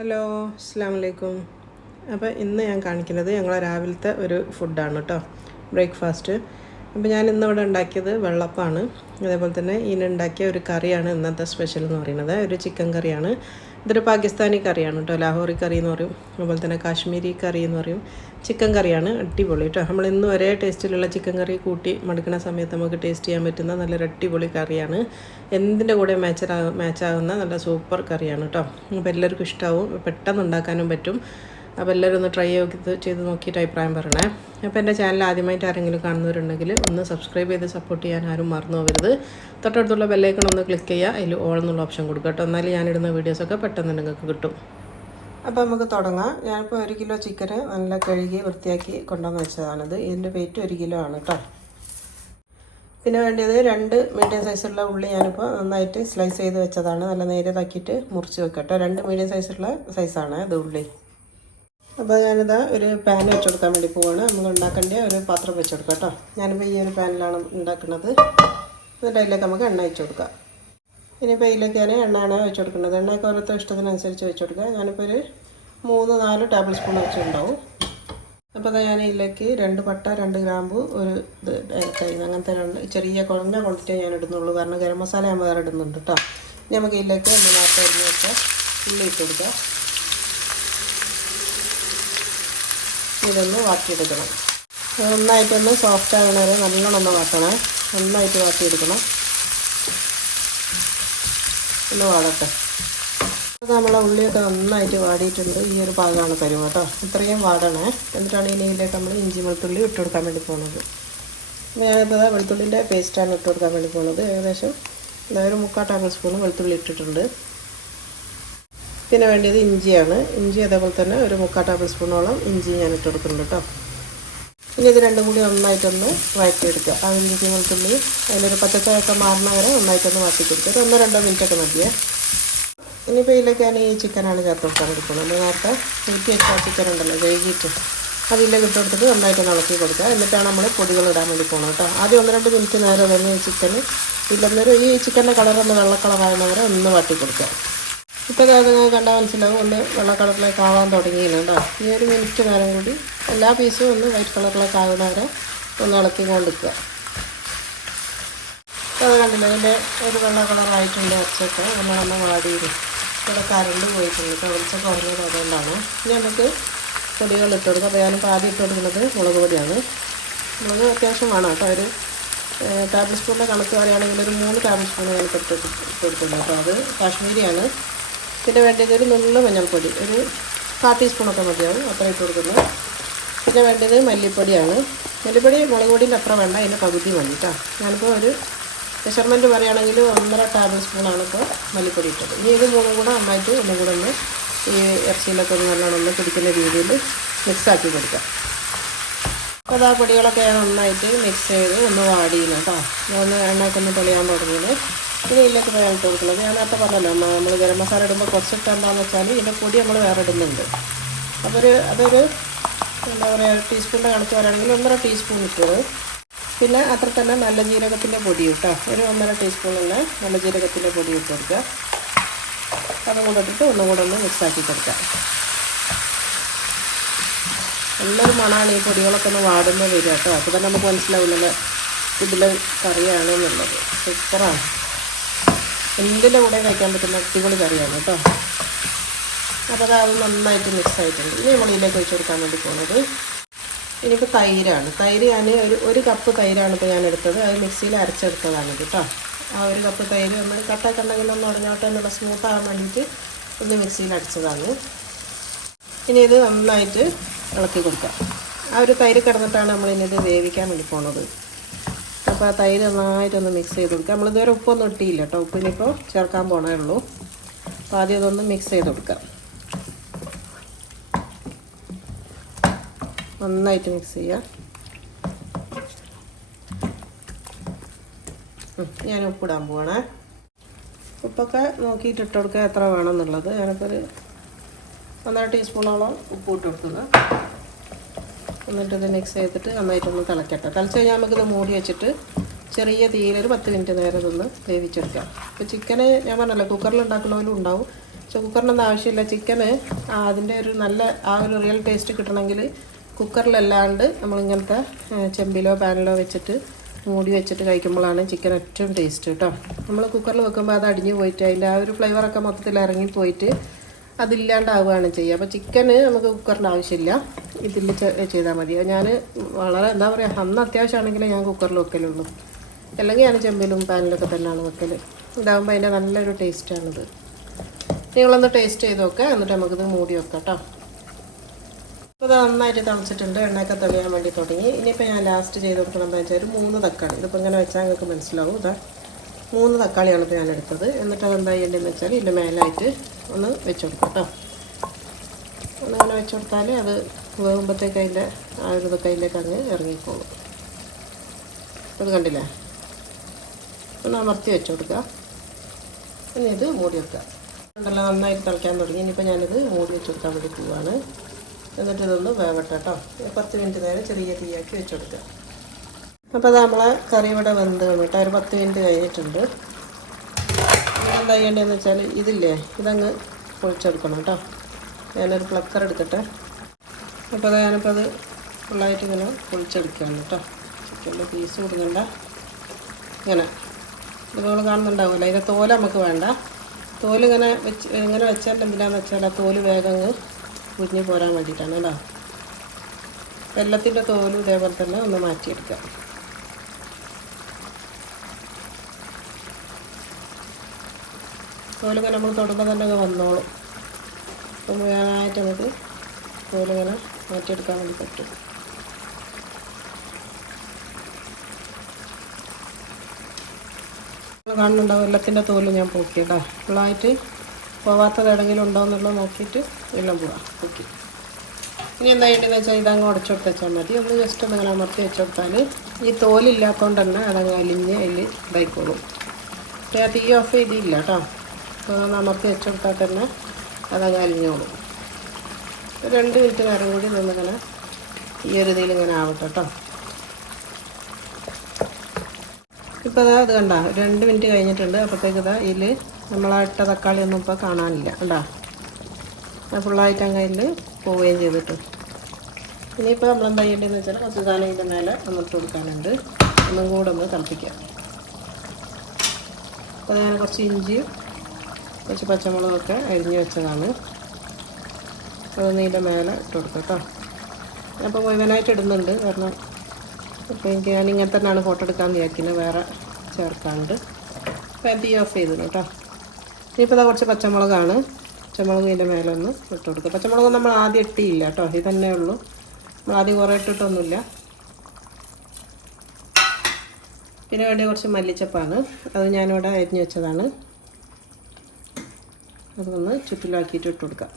Hello അസ്സലാമു അലൈക്കും. അപ്പോൾ ഇന്ന് ഞാൻ കാണിക്കുന്നത് ഞങ്ങളെ രാവിലത്തെ ഒരു ഫുഡാണ് കേട്ടോ, ബ്രേക്ക്ഫാസ്റ്റ്. അപ്പോൾ ഞാൻ ഇന്നിവിടെ ഉണ്ടാക്കിയത് വെള്ളപ്പമാണ്. അതേപോലെ തന്നെ ഇതിനുണ്ടാക്കിയ ഒരു കറിയാണ് ഇന്നത്തെ സ്പെഷ്യൽ എന്ന് പറയുന്നത്. ഒരു ചിക്കൻ കറിയാണ്. ഇതൊരു പാകിസ്ഥാനി കറിയാണ് കേട്ടോ, ലാഹോറി കറി എന്ന് പറയും. അതുപോലെ തന്നെ കാശ്മീരി കറി എന്ന് പറയും. ചിക്കൻ കറിയാണ്, അടിപൊളി കേട്ടോ. നമ്മൾ ഇന്ന് ഒരേ ടേസ്റ്റിലുള്ള ചിക്കൻ കറി കൂട്ടി മടുക്കുന്ന സമയത്ത് നമുക്ക് ടേസ്റ്റ് ചെയ്യാൻ പറ്റുന്ന നല്ലൊരു അടിപൊളി കറിയാണ്. എന്തിൻ്റെ കൂടെ മാച്ചാകുന്ന നല്ല സൂപ്പർ കറിയാണ് കേട്ടോ. അപ്പോൾ എല്ലാവർക്കും ഇഷ്ടമാവും, പെട്ടെന്ന് ഉണ്ടാക്കാനും പറ്റും. അപ്പോൾ എല്ലാവരും ഒന്ന് ട്രൈ ചെയ്ത് നോക്കിയിട്ട് അഭിപ്രായം പറയണേ. അപ്പോൾ എൻ്റെ ചാനൽ ആദ്യമായിട്ട് ആരെങ്കിലും കാണുന്നവരുണ്ടെങ്കിൽ ഒന്ന് സബ്സ്ക്രൈബ് ചെയ്ത് സപ്പോർട്ട് ചെയ്യാൻ ആരും മറന്നു പോകരുത്. തൊട്ടടുത്തുള്ള ബെല്ലൈക്കൺ ഒന്ന് ക്ലിക്ക് ചെയ്യുക, അതിൽ ഓൾ എന്നുള്ള ഓപ്ഷൻ കൊടുക്കുക കേട്ടോ. എന്നാലും ഞാനിടുന്ന വീഡിയോസൊക്കെ പെട്ടെന്ന് നിങ്ങൾക്ക് കിട്ടും. അപ്പോൾ നമുക്ക് തുടങ്ങാം. ഞാനിപ്പോൾ 1 കിലോ ചിക്കന് നല്ല കഴുകി വൃത്തിയാക്കി കൊണ്ടുവന്ന് വെച്ചതാണിത്. ഇതിൻ്റെ വെയിറ്റ് 1 കിലോ ആണ് കേട്ടോ. പിന്നെ വേണ്ടത് 2 മീഡിയം സൈസുള്ള ഉള്ളി ഞാനിപ്പോൾ നന്നായിട്ട് സ്ലൈസ് ചെയ്ത് വെച്ചതാണ്. നല്ല നേരിയതാക്കിയിട്ട് മുറിച്ച് വെക്കാം കേട്ടോ. 2 മീഡിയം സൈസുള്ള സൈസാണ് ഇത് ഉള്ളി. അപ്പോൾ ഞാനിതാ ഒരു പാൻ വെച്ച് കൊടുക്കാൻ വേണ്ടി പോവാണ്. നമ്മൾ ഉണ്ടാക്കേണ്ട ഒരു പാത്രം വെച്ച് കൊടുക്കാം കേട്ടോ. ഞാനിപ്പോൾ ഈ ഒരു പാനിലാണ് ഉണ്ടാക്കുന്നത്. എന്നിട്ട് അതിലേക്ക് നമുക്ക് എണ്ണ വെച്ച് കൊടുക്കാം. ഇനിയിപ്പോൾ ഇതിലേക്ക് ഞാൻ എണ്ണയാണ് വെച്ച് കൊടുക്കുന്നത്. എണ്ണയൊക്കെ ഓരോരുത്തർ ഇഷ്ടത്തിനനുസരിച്ച് വെച്ച് കൊടുക്കുക. ഞാനിപ്പോൾ ഒരു 3-4 ടേബിൾ സ്പൂൺ വെച്ചിട്ടുണ്ടാവും. അപ്പോൾ അതാ ഞാൻ ഇതിലേക്ക് 2 പട്ട, 2 ഗ്രാമ്പു, ഒരു തേങ്ങ, അങ്ങനത്തെ ചെറിയ കുറഞ്ഞ ക്വാണ്ടിറ്റി ഞാൻ ഇടുന്നുള്ളൂ. കാരണം ഗരം മസാല ഞാൻ വേറെ ഇടുന്നുണ്ട് കേട്ടോ. നമുക്ക് ഇതിലേക്ക് നേരത്തെ അരിഞ്ഞ് വെച്ച ഉള്ളി ഇട്ട് കൊടുക്കുക. ഇതൊന്ന് വാട്ടിയെടുക്കണം. നന്നായിട്ടൊന്ന് സോഫ്റ്റ് ആകണ വരെ നല്ലോണം ഒന്ന് വാട്ടണം. നന്നായിട്ട് വാട്ടിയെടുക്കണം. ഒന്ന് വാടട്ടെ. അത് നമ്മളെ ഉള്ളിയൊക്കെ നന്നായിട്ട് വാടിയിട്ടുണ്ട്. ഈ ഒരു പാകമാണ് തരും കേട്ടോ. ഇത്രയും വാടണേ. എന്നിട്ടാണ് ഇതിലേക്ക് നമ്മൾ ഇഞ്ചി വെളുത്തുള്ളി ഇട്ട് കൊടുക്കാൻ വേണ്ടി പോകുന്നത്. ഞാനിപ്പോൾ വെളുത്തുള്ളിൻ്റെ പേസ്റ്റാണ് ഇട്ട് കൊടുക്കാൻ വേണ്ടി പോകുന്നത്. ഏകദേശം ഒരു 3/4 ടേബിൾ സ്പൂൺ വെളുത്തുള്ളി ഇട്ടിട്ടുണ്ട്. പിന്നെ വേണ്ടത് ഇഞ്ചിയാണ്. ഇഞ്ചി അതേപോലെ തന്നെ ഒരു 3/4 ടേബിൾ സ്പൂണോളം ഇഞ്ചി ഞാൻ ഇട്ട് കൊടുക്കുന്നുണ്ട് കേട്ടോ. ഇനി ഇത് രണ്ടും കൂടി നന്നായിട്ടൊന്ന് വഴറ്റിയെടുക്കുക. ആ ഇഞ്ചി വെളുത്തുള്ളി അതിലൊരു പച്ചച്ചൊക്കെ മാറുന്ന വരെ നന്നായിട്ടൊന്ന് വാട്ടി കൊടുക്കുക. ഒരു 1-2 മിനിറ്റൊക്കെ മതിയേ. ഇനിയിപ്പോൾ ഇതിലേക്ക് ഞാൻ ഈ ചിക്കനാണ് ചേർത്ത് കൊടുക്കാൻ എടുക്കുന്നത്. നേരത്തെ ഊറ്റി വെച്ച ചിക്കൻ ഉണ്ടല്ലോ കഴുകിയിട്ട് അതിലേക്ക് ഇട്ട് കൊടുത്തിട്ട് നന്നായിട്ടൊന്ന് ഇളക്കി കൊടുക്കുക. എന്നിട്ടാണ് നമ്മൾ പൊടികൾ ഇടാൻ വേണ്ടി പോകുന്നത് കേട്ടോ. ആദ്യം 1-2 മിനിറ്റ് നേരം തന്നെ ഈ ചിക്കന് ഇല്ലെന്നൊരു ഈ ചിക്കൻ്റെ കളറൊന്ന് വെള്ള കളറാകുന്നവരെ ഒന്ന് വാട്ടി കൊടുക്കുക. ഇപ്പോൾ അത് കണ്ടാൽ മനസ്സിലാവും ഒന്ന് വെള്ള കളറിലേക്ക് ആവാൻ തുടങ്ങിയിരുന്നു കേട്ടോ. ഈ ഒരു മിനിറ്റ് നേരം കൂടി എല്ലാ പീസും ഒന്ന് വൈറ്റ് കളറിലേക്ക് ആകുന്ന വരെ ഒന്ന് ഇളക്കി കൊണ്ടിരിക്കുക. അപ്പോൾ അത് കണ്ടില്ല, അതിൻ്റെ ഒരു വെള്ള കളറായിട്ടുണ്ട്. അച്ചൊക്കെ നമ്മളൊന്ന് വാടിയിരുന്നു. ഇവിടെ കറണ്ട് പോയിട്ടുണ്ട് കേട്ടോ. വെളിച്ചൊക്കെ കുറഞ്ഞത് അതുകൊണ്ടാണ്. ഇനി നമുക്ക് പൊടികൾ ഇട്ട് കൊടുക്കാം. അപ്പോൾ ഞാനിപ്പോൾ ആദ്യം ഇട്ട് കൊടുക്കുന്നത് മുളക് പൊടിയാണ്. മുളക് അത്യാവശ്യം വേണം കേട്ടോ. ഒരു ടേബിൾ സ്പൂണിൻ്റെ കണക്ക് പറയുകയാണെങ്കിൽ ഒരു 3 ടേബിൾ സ്പൂൺ ഞാൻ ഇട്ട് കൊടുക്കുന്നുണ്ട് കേട്ടോ. അത് കാശ്മീരിയാണ്. പിന്നെ വേണ്ടത് ഒരു നുള്ളു മഞ്ഞൾപ്പൊടി, ഒരു 1/4 ടീസ്പൂണൊക്കെ മതിയാവും, അത്ര ഇട്ട് കൊടുക്കുന്നത്. പിന്നെ വേണ്ടത് മല്ലിപ്പൊടിയാണ്. മല്ലിപ്പൊടി മുളക് പൊടിൻ്റെ അത്ര വേണ്ട, അതിൻ്റെ പകുതി മതി കേട്ടോ. ഞാനിപ്പോൾ ഒരു മെഷർമെൻറ്റ് പറയുകയാണെങ്കിൽ 1.5 ടേബിൾ സ്പൂണാണ് ഇപ്പോൾ മല്ലിപ്പൊടി ഇട്ടത്. ഇനി ഇത് മൂന്നും കൂടെ നന്നായിട്ട് ഒന്നും കൂടെ ഒന്ന് ഈ ഇറച്ചിയിലൊക്കെ ഒന്ന് നല്ലോണം ഒന്ന് പിടിക്കുന്ന രീതിയിൽ മിക്സാക്കി കൊടുക്കാം. അപ്പോൾ ആ പൊടികളൊക്കെ നന്നായിട്ട് മിക്സ് ചെയ്ത് ഒന്ന് വാടിയിരുന്നു കേട്ടോ. ഒന്ന് എണ്ണയൊക്കെ ഒന്ന് തെളിയാൻ തുടങ്ങിയത്. ഇനി ഇതിലേക്ക് ഞാൻ ഇട്ട് കൊടുക്കുന്നത് ഞാൻ നേരത്തെ പറഞ്ഞല്ലോ, നമ്മൾ ഗരം മസാല ഇടുമ്പോൾ കുറച്ചിട്ട് എന്താണെന്ന് വെച്ചാൽ ഇതിൻ്റെ പൊടി നമ്മൾ വേറെ ഇടുന്നുണ്ട്. അപ്പോൾ അതൊരു എന്താ പറയുക, ടീസ്പൂണിൻ്റെ കണക്ക് പറയുകയാണെങ്കിൽ 1.5 ടീസ്പൂൺ ഇട്ടത്. പിന്നെ അത്ര തന്നെ നല്ല ജീരകത്തിൻ്റെ പൊടി കേട്ടോ, ഒരു 1.5 ടീസ്പൂണുള്ള നല്ല ജീരകത്തിൻ്റെ പൊടി ഇട്ട് കൊടുക്കുക. അതും കൂടെ ഇട്ടിട്ട് ഒന്നും കൂടെ ഒന്ന് മിക്സാക്കി കൊടുക്കുക. നല്ലൊരു മണമാണ് ഈ പൊടികളൊക്കെ ഒന്ന് വാടുമ്പോൾ വരിക കേട്ടോ. അപ്പോൾ തന്നെ നമുക്ക് മനസ്സിലാവില്ലല്ലോ ഇതിലെ കറിയാണെന്നുള്ളത്. സൂപ്പറാണ്. എന്തിൻ്റെ കൂടെ കഴിക്കാൻ പറ്റുന്ന അടിപൊളി കറിയാണ് കേട്ടോ. അപ്പോൾ അത് നന്നായിട്ട് മിക്സ് ആയിട്ടുണ്ട്. ഇനി നമ്മൾ ഇതിലേക്ക് വെച്ച് കൊടുക്കാൻ വേണ്ടി പോകുന്നത് ഇനിയിപ്പോൾ തൈരാണ്. തൈര് ഞാൻ ഒരു കപ്പ് തൈരാണ് ഇപ്പോൾ ഞാൻ എടുത്തത്. അത് മിക്സിയിൽ അരച്ചെടുത്തതാണ് കേട്ടോ. ആ ഒരു കപ്പ് തൈര് നമ്മൾ കട്ടൊക്കെ ഉണ്ടെങ്കിൽ ഒന്ന് ഉടഞ്ഞോട്ടെ എന്നുള്ള സ്മൂത്ത് ആകാൻ വേണ്ടിയിട്ട് ഒന്ന് മിക്സിയിൽ അടിച്ചതാണ്. ഇനി ഇത് നന്നായിട്ട് ഇളക്കി കൊടുക്കാം. ആ ഒരു തൈര് കിടന്നിട്ടാണ് നമ്മളിത് വേവിക്കാൻ വേണ്ടി പോകുന്നത്. അപ്പോൾ ആ തൈര് നന്നായിട്ടൊന്ന് മിക്സ് ചെയ്ത് കൊടുക്കുക. നമ്മളിതുവരെ ഉപ്പൊന്നും ഇട്ടിയില്ല കേട്ടോ. ഉപ്പിനിപ്പോൾ ചേർക്കാൻ പോകണേ ഉള്ളൂ. അപ്പോൾ ആദ്യം അതൊന്ന് മിക്സ് ചെയ്ത് കൊടുക്കാം. നന്നായിട്ട് മിക്സ് ചെയ്യുക. ഞാൻ ഉപ്പിടാൻ പോവാണേ. ഉപ്പൊക്കെ നോക്കിയിട്ട് ഇട്ട് കൊടുക്കുക എത്ര വേണമെന്നുള്ളത്. ഞാനിപ്പോൾ ഒരു 1.5 ടീസ്പൂണോളം ഉപ്പ് ഇട്ട് കൊടുക്കുന്നത്. എന്നിട്ടിത് മിക്സ് ചെയ്തിട്ട് നന്നായിട്ടൊന്ന് തിളക്കട്ടെ. തിളച്ച് കഴിഞ്ഞാൽ നമുക്കിത് മൂടി വെച്ചിട്ട് ചെറിയ തീയിൽ ഒരു 10 മിനിറ്റ് നേരം ഇതൊന്ന് വേവിച്ചെടുക്കാം. ഇപ്പോൾ ചിക്കന് ഞാൻ പറഞ്ഞല്ലോ കുക്കറിൽ ഉണ്ടാക്കുന്നവരും ഉണ്ടാവും. കുക്കറിനൊന്നും ആവശ്യമില്ല. ചിക്കന് അതിൻ്റെ ഒരു നല്ല ആ ഒരു റിയൽ ടേസ്റ്റ് കിട്ടണമെങ്കിൽ കുക്കറിലല്ലാണ്ട് നമ്മളിങ്ങനത്തെ ചെമ്പിലോ പാനിലോ വെച്ചിട്ട് മൂടി വെച്ചിട്ട് കഴിക്കുമ്പോഴാണ് ചിക്കൻ ഏറ്റവും ടേസ്റ്റ് കേട്ടോ. നമ്മൾ കുക്കറിൽ വെക്കുമ്പോൾ അത് അടിഞ്ഞു പോയിട്ട് അതിൻ്റെ ആ ഒരു ഫ്ലേവറൊക്കെ മൊത്തത്തിൽ ഇറങ്ങിപ്പോയിട്ട് അതില്ലാണ്ടാവുകയാണ് ചെയ്യുക. അപ്പോൾ ചിക്കന് നമുക്ക് കുക്കറിൻ്റെ ആവശ്യമില്ല, ഇതിൽ ചെയ്താൽ മതി. ഞാൻ വളരെ എന്താ പറയുക, അന്ന് അത്യാവശ്യമാണെങ്കിൽ ഞാൻ കുക്കറിൽ വെക്കലുള്ളൂ, അല്ലെങ്കിൽ ഞാൻ ചെമ്പിലും പാനിലൊക്കെ തന്നെയാണ് വെക്കൽ. ഇതാകുമ്പോൾ അതിൻ്റെ നല്ലൊരു ടേസ്റ്റാണിത്. നിങ്ങളൊന്ന് ടേസ്റ്റ് ചെയ്ത് നോക്കുക, എന്നിട്ട് നമുക്കിത് മൂടി വെക്കാം കേട്ടോ. അപ്പോൾ ഇത് നന്നായിട്ട് തളിച്ചിട്ടുണ്ട്, എണ്ണയൊക്കെ തെളിയാൻ വേണ്ടി തുടങ്ങി. ഇനിയിപ്പോൾ ഞാൻ ലാസ്റ്റ് ചെയ്ത് കൊടുക്കണം എന്താ വെച്ചാൽ ഒരു 3 തക്കാളി, ഇതിപ്പോൾ ഇങ്ങനെ വെച്ചാൽ നിങ്ങൾക്ക് മനസ്സിലാവും. ഇതാ 3 തക്കാളിയാണ് ഇപ്പോൾ ഞാൻ എടുത്തത്. എന്നിട്ട് അതെന്താ ചെയ്യേണ്ടതെന്ന് വെച്ചാൽ ഇതിൻ്റെ മേലായിട്ട് ഒന്ന് വെച്ച് കൊടുക്കാം കേട്ടോ. ഒന്നിങ്ങനെ വെച്ച് കൊടുത്താൽ അത് വേകുമ്പോഴത്തേക്ക് അതിൻ്റെ ആ ഒരു ഇതൊക്കെ അതിലേക്ക് അങ്ങ് ഇറങ്ങിക്കോളും. അത് കണ്ടില്ലേ? ഒന്ന് അമർത്തി വെച്ച് കൊടുക്കുക. ഇനി ഇത് മൂടി വെക്കുക. ഉണ്ടല്ലോ, നന്നായിട്ട് തിളയ്ക്കാൻ തുടങ്ങി. ഇനിയിപ്പോൾ ഞാനിത് മൂടി വെച്ച് കൊടുക്കാൻ വേണ്ടി പോവാണ്. എന്നിട്ട് ഇതൊന്ന് വേവട്ടെ കേട്ടോ. 10 മിനിറ്റ് നേരം ചെറിയ തീയാക്കി വെച്ച് കൊടുക്കുക. അപ്പോൾ അത് നമ്മളെ കറി ഇവിടെ വെന്ത് കേട്ടോ. ഒരു 10 മിനിറ്റ് കഴിഞ്ഞിട്ടുണ്ട്. എന്താ ചെയ്യേണ്ടതെന്ന് വെച്ചാൽ ഇതില്ലേ, ഇതങ്ങ് പൊളിച്ചെടുക്കണം കേട്ടോ. ഞാനൊരു പ്ലക്കർ എടുക്കട്ടെ. അപ്പോൾ ഞാനിപ്പോൾ അത് ഫുള്ളായിട്ട് ഇങ്ങനെ പൊളിച്ചെടുക്കുകയാണ് കേട്ടോ. ചിക്കൻ്റെ പീസ് കൊടുക്കണ്ട, ഇങ്ങനെ നിങ്ങൾ കാണുന്നുണ്ടാവില്ല. അതിൻ്റെ തോല് നമുക്ക് വേണ്ട. തോല് ഇങ്ങനെ വെച്ചാൽ എന്തിനാന്ന് വെച്ചാൽ ആ തോല് വേഗം അങ്ങ് ഉരിഞ്ഞ് പോരാൻ വേണ്ടിയിട്ടാണ് കേട്ടോ. വെള്ളത്തിൻ്റെ തോലും ഇതേപോലെ തന്നെ ഒന്ന് മാറ്റിയെടുക്കുക. തോലിങ്ങനെ നമ്മൾ തൊടുമ്പോൾ തന്നെ അങ്ങ് വന്നോളും. അപ്പോൾ മുഴുവനായിട്ട് നമുക്ക് തോലിങ്ങനെ മാറ്റിയെടുക്കാൻ വേണ്ടി പറ്റും. കാണുന്നുണ്ടാവും വെള്ളത്തിൻ്റെ തോല് ഞാൻ പോക്കി കേട്ടോ. ഫുള്ളായിട്ട് പോവാത്തത് എവിടെയെങ്കിലും ഉണ്ടോ എന്നുള്ളത് നോക്കിയിട്ട് എല്ലാം പോവാം ഓക്കെ. ഇനി എന്താ ചെയ്യേണ്ടതെന്ന് വെച്ചാൽ ഇതങ്ങ് ഉടച്ചു കൊടുത്താൽ മതി. ഒന്ന് ജസ്റ്റ് ഒന്നിങ്ങനെ അമർത്തി വെച്ച് കൊടുത്താൽ ഈ തോലില്ലാത്തതുകൊണ്ട് തന്നെ അതങ്ങ് അലിഞ്ഞ് അതിൽ ഇതായിക്കോളും. അപ്പോൾ ആ തീ ഓഫ് ചെയ്തില്ല കേട്ടോ. അപ്പോൾ ഒന്ന് അമർത്തി വെച്ച് കൊടുത്താൽ തന്നെ അതങ്ങ് അലിഞ്ഞോളും. 2 മിനിറ്റ് നേരം കൂടി നിന്നിങ്ങനെ ഈ ഒരു ഇതിൽ ഇങ്ങനെ ആവട്ടെ കേട്ടോ. ഇപ്പോൾ അത് കണ്ട 2 മിനിറ്റ് കഴിഞ്ഞിട്ടുണ്ട്. അപ്പോഴത്തേക്ക് ഇതാ ഇതിൽ നമ്മളായിട്ട തക്കാളി ഒന്നും ഇപ്പോൾ കാണാനില്ല കണ്ടാ. ഫുള്ളായിട്ട് അങ്ങ് അതിൽ പോവുകയും ചെയ്തിട്ട്. ഇനിയിപ്പോൾ നമ്മളെന്താ ചെയ്യേണ്ടതെന്ന് വെച്ചാൽ കുറച്ച് സാധനം ഇതിൻ്റെ മേലെ ഒന്നിട്ട് കൊടുക്കാനുണ്ട്. ഒന്നും കൂടെ ഒന്ന് തിളപ്പിക്കാം. അപ്പോൾ ഞാൻ കുറച്ച് ഇഞ്ചിയും കുറച്ച് പച്ചമുളകൊക്കെ അരിഞ്ഞ് വെച്ചതാണ്. അതൊന്ന് ഇതിൻ്റെ മേലെ ഇട്ട് കൊടുക്കാം കേട്ടോ. അപ്പോൾ മുഴുവനായിട്ട് ഇടുന്നുണ്ട്, കാരണം അപ്പോൾ എനിക്ക് ഞാൻ ഇങ്ങനെ തന്നെയാണ് ഫോട്ടോ എടുക്കാൻ വിചാരിക്കുന്നത്, വേറെ ചേർക്കാണ്ട്. അപ്പോൾ ഞാൻ തീ ഓഫ് ചെയ്തിരുന്നു കേട്ടോ. ഇനിയിപ്പോൾ കുറച്ച് പച്ചമുളകാണ്. പച്ചമുളക് ഇതിൻ്റെ മേലെ ഒന്ന് ഇട്ട് കൊടുക്കുക. പച്ചമുളക് നമ്മൾ ആദ്യം ഇട്ടിയില്ല കേട്ടോ, ഇത് തന്നെ ഉള്ളൂ. നമ്മൾ ആദ്യം കുറേ ഇട്ടിട്ടൊന്നുമില്ല. പിന്നെ വേണ്ടി കുറച്ച് മല്ലിച്ചപ്പാണ്, അത് ഞാനിവിടെ അരിഞ്ഞ് വെച്ചതാണ്. അതൊന്ന് ചുറ്റിലാക്കിയിട്ട് ഇട്ട് കൊടുക്കാം.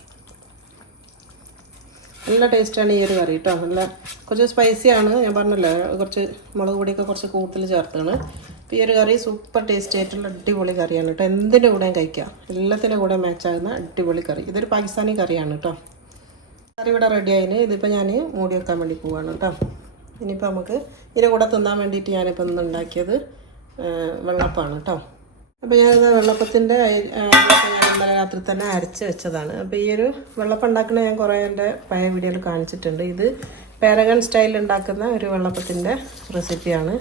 നല്ല ടേസ്റ്റാണ് ഈ ഒരു കറി കേട്ടോ. നല്ല കുറച്ച് സ്പൈസിയാണ്, ഞാൻ പറഞ്ഞല്ലോ. കുറച്ച് മുളക് പൊടിയൊക്കെ കുറച്ച് കൂടുതൽ ചേർത്താണ്. അപ്പോൾ ഈ ഒരു കറി സൂപ്പർ ടേസ്റ്റ് ആയിട്ടുള്ള അടിപൊളി കറിയാണ് കേട്ടോ. എന്തിൻ്റെ കൂടെയും കഴിക്കാം, എല്ലാത്തിൻ്റെ കൂടെ മാച്ചാകുന്ന അടിപൊളി കറി. ഇതൊരു പാകിസ്ഥാനി കറിയാണ് കേട്ടോ. കറി ഇവിടെ റെഡി ആയിന്. ഇതിപ്പോൾ ഞാൻ മൂടി വെക്കാൻ വേണ്ടി പോവാണ് കേട്ടോ. ഇനിയിപ്പോൾ നമുക്ക് ഇതിൻ്റെ കൂടെ തിന്നാൻ വേണ്ടിയിട്ട് ഞാനിപ്പോൾ ഇന്ന് ഉണ്ടാക്കിയത് വെള്ളപ്പമാണ് കേട്ടോ. അപ്പോൾ ഞാനിത് വെള്ളപ്പത്തിൻ്റെ ഞാൻ ഇന്നലെ രാത്രി തന്നെ അരച്ച് വെച്ചതാണ്. അപ്പോൾ ഈ ഒരു വെള്ളപ്പം ഉണ്ടാക്കുന്ന ഞാൻ കുറേ എൻ്റെ പഴയ വീഡിയോയിൽ കാണിച്ചിട്ടുണ്ട്. ഇത് പാരഗൺ സ്റ്റൈലിൽ ഉണ്ടാക്കുന്ന ഒരു വെള്ളപ്പത്തിൻ്റെ റെസിപ്പിയാണ്.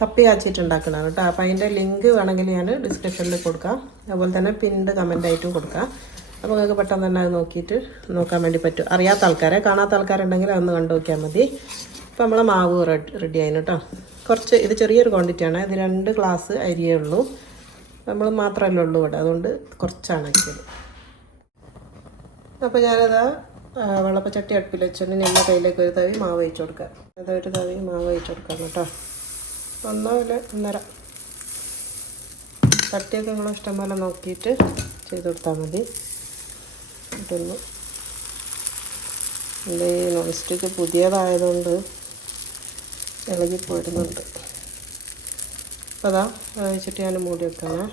കപ്പി കാച്ചിട്ട് ഉണ്ടാക്കുന്നതാണ് കേട്ടോ. അപ്പോൾ അതിൻ്റെ ലിങ്ക് വേണമെങ്കിൽ ഞാൻ ഡിസ്ക്രിപ്ഷനിൽ കൊടുക്കാം. അതുപോലെ തന്നെ പിന്നീട് കമൻ്റായിട്ടും കൊടുക്കാം. അപ്പോൾ നിങ്ങൾക്ക് പെട്ടെന്ന് തന്നെ അത് നോക്കിയിട്ട് നോക്കാൻ വേണ്ടി പറ്റും. അറിയാത്ത ആൾക്കാരെ, കാണാത്ത ആൾക്കാരുണ്ടെങ്കിൽ അതൊന്ന് കണ്ടു നോക്കിയാൽ മതി. ഇപ്പോൾ നമ്മളെ മാവ് റെഡി ആയിന് കേട്ടോ. കുറച്ച് ഇത് ചെറിയൊരു ക്വാണ്ടിറ്റിയാണ്. ഇത് 2 ഗ്ലാസ് അരിയേ ഉള്ളൂ. നമ്മൾ മാത്രമല്ലേ ഉള്ളൂ ഇവിടെ, അതുകൊണ്ട് കുറച്ചാണ് ആക്കിയത്. അപ്പോൾ ഞാനത് വെള്ളപ്പച്ചട്ടി അടുപ്പിൽ വെച്ചിട്ട് ഞങ്ങളുടെ കയ്യിലേക്ക് ഒരു തവി മാവ് ഒഴിച്ച് കൊടുക്കാം. അതൊരു തവി മാവ് ഒഴിച്ച് കൊടുക്കാം കേട്ടോ. 1 ഇല്ല 1.5 തട്ടിയൊക്കെ നിങ്ങൾ ഇഷ്ടം പോലെ നോക്കിയിട്ട് ചെയ്ത് കൊടുത്താൽ മതി. ഇതൊന്ന് എൻ്റെ ഈ നോൺ സ്റ്റിക്ക് പുതിയതായതുകൊണ്ട് ഇളകിപ്പോയിരുന്നുണ്ട്. അപ്പോൾ അതാ വെച്ചിട്ട് ഞാൻ മൂടി വെക്കാണ്.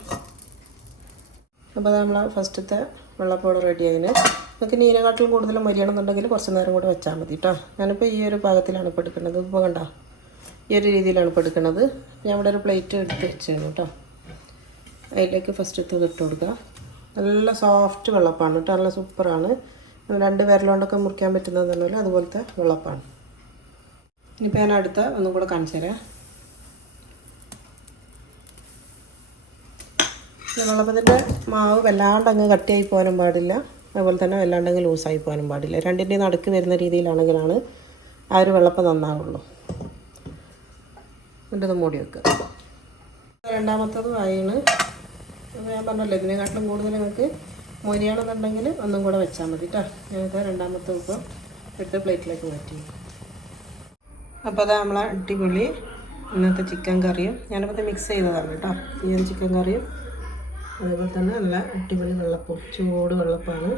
അപ്പോൾ അത് നമ്മൾ ഫസ്റ്റത്തെ വെള്ളപ്പോട് റെഡി ആയിന്. നമുക്ക് നീരെക്കാട്ടിലും കൂടുതലും മരിയണമെന്നുണ്ടെങ്കിൽ കുറച്ച് നേരം കൂടെ വെച്ചാൽ മതി കേട്ടോ. ഞാനിപ്പോൾ ഈ ഒരു പാകത്തിലാണ് ഇപ്പോൾ എടുക്കുന്നത്. ഇപ്പോൾ കണ്ടോ, ഈ ഒരു രീതിയിലാണ് ഇപ്പോൾ എടുക്കുന്നത്. ഞാൻ ഇവിടെ ഒരു പ്ലേറ്റ് എടുത്ത് വെച്ചാണ് കേട്ടോ. അതിലേക്ക് ഫസ്റ്റത്തെ ഇട്ട് കൊടുക്കുക. നല്ല സോഫ്റ്റ് വെള്ളപ്പാണ് കേട്ടോ, നല്ല സൂപ്പറാണ്. 2 വിരലുകൊണ്ടൊക്കെ മുറിക്കാൻ പറ്റുന്നതല്ലോ അതുപോലത്തെ വെള്ളപ്പാണ്. ഇനിയിപ്പോൾ ഞാൻ അടുത്ത ഒന്നും കൂടെ കാണിച്ചു തരാം. വെള്ളപ്പത്തിൻ്റെ മാവ് വല്ലാണ്ട് അങ്ങ് കട്ടിയായി പോകാനും പാടില്ല, അതുപോലെ തന്നെ വല്ലാണ്ടങ്ങ് ലൂസായി പോകാനും പാടില്ല. രണ്ടിൻ്റെയും നടുക്ക് വരുന്ന രീതിയിലാണെങ്കിലാണ് ആ ഒരു വെള്ളപ്പം നന്നാവുള്ളൂ. എന്നിട്ടത് മൂടി വെക്കുക. രണ്ടാമത്തതും ആയിന്. അപ്പോൾ ഞാൻ പറഞ്ഞല്ലോ ഇതിനെക്കാട്ടിലും കൂടുതൽ നിങ്ങൾക്ക് മൊരിയാണെന്നുണ്ടെങ്കിൽ ഒന്നും കൂടെ വെച്ചാൽ മതി കേട്ടോ. ഞാനിത് രണ്ടാമത്തെ ഇപ്പോൾ എടുത്ത് പ്ലേറ്റിലേക്ക് മാറ്റി. അപ്പോൾ അത് നമ്മളെ അടിപൊളി ഇന്നത്തെ ചിക്കൻ കറിയും ഞാനിപ്പോൾ മിക്സ് ചെയ്തതാണ് കേട്ടോ. ഈ ചിക്കൻ കറിയും അതേപോലെ തന്നെ നല്ല അടിപൊളി വെള്ളപ്പവും, ചൂട് വെള്ളപ്പമാണ്.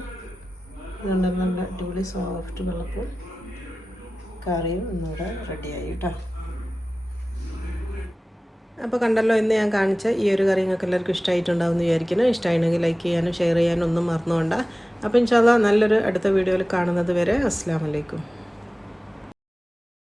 അതുകൊണ്ട് നല്ല അടിപൊളി സോഫ്റ്റ് വെള്ളപ്പവും കറിയും ഇന്നിവിടെ റെഡിയായി കേട്ടോ. അപ്പോൾ കണ്ടല്ലോ, ഇന്ന് ഞാൻ കാണിച്ച ഈ ഒരു കറി നിങ്ങൾക്ക് എല്ലാവർക്കും ഇഷ്ടമായിട്ടുണ്ടാവും എന്ന് വിചാരിക്കുന്നു. ഇഷ്ടമായിരുന്നെങ്കിൽ ലൈക്ക് ചെയ്യാനും ഷെയർ ചെയ്യാനും ഒന്നും മറന്നുകൊണ്ട. അപ്പോൾ ഇൻഷാ അല്ലാഹ് നല്ലൊരു അടുത്ത വീഡിയോയിൽ കാണുന്നത് വരെ അസ്സലാമു അലൈക്കും.